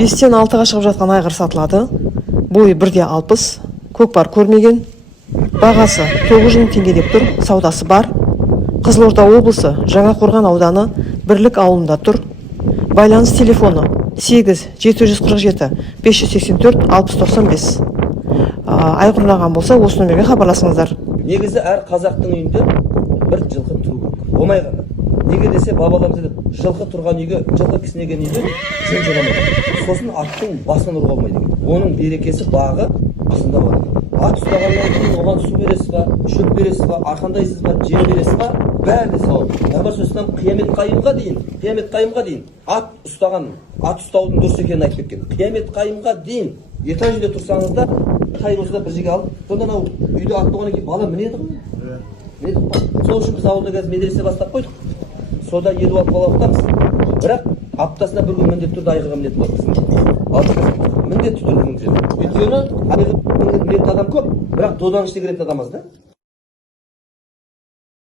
5-тен 6-ға шығып жатқан айғыр сатылады. Бойы 1,60, көкпар көрмеген. Бағасы 900 мың теңге деп тұр, саудасы бар. Қызылорда облысы Жаңақорған ауданы Бірлік ауылында тұр. Байланыс телефоны 8-747 584 6095. Айғыр ұнаған болса, осы номерге хабарласыңыздар. Негізі әр қазақтың үйінде бір жылқы тұру керек. Болмай қалды. Неге десе, бабаларымыз айтады, жылқы тұрған үйге, жылқы кісінеген үйге жөн жоламайды. Сосын аттың басынан ұруға болмайды екен. Оның берекесі бағы басында бар. Ат ұстағаннан кейін оған су бересіз ба, шөп бересіз ба, арқандайсыз ба, жем бересіз ба, бәрі сауап. Пайғамбар сөзінен қиямет қайымға дейін ат ұстаудың дұрыс екенін айтып кеткен. Қиямет қайымға дейін етаж үйде тұрсаңыз да, қайыр осыда бір жерге алып, сонда анау үйде ат болғаннан кейін бала мінеді ғой. Сол үшін біз ауылда қазір медресе бастап қойдық. Сода 50 бала оқытамыз. Бірақ аптасына бір күн міндетті түрде айғырға мінетін боламыз. Міндетті түрде мінгіземіз. Өйткені айғырға мінетін адам көп, бірақ доданың ішіне кіретін адам аз да.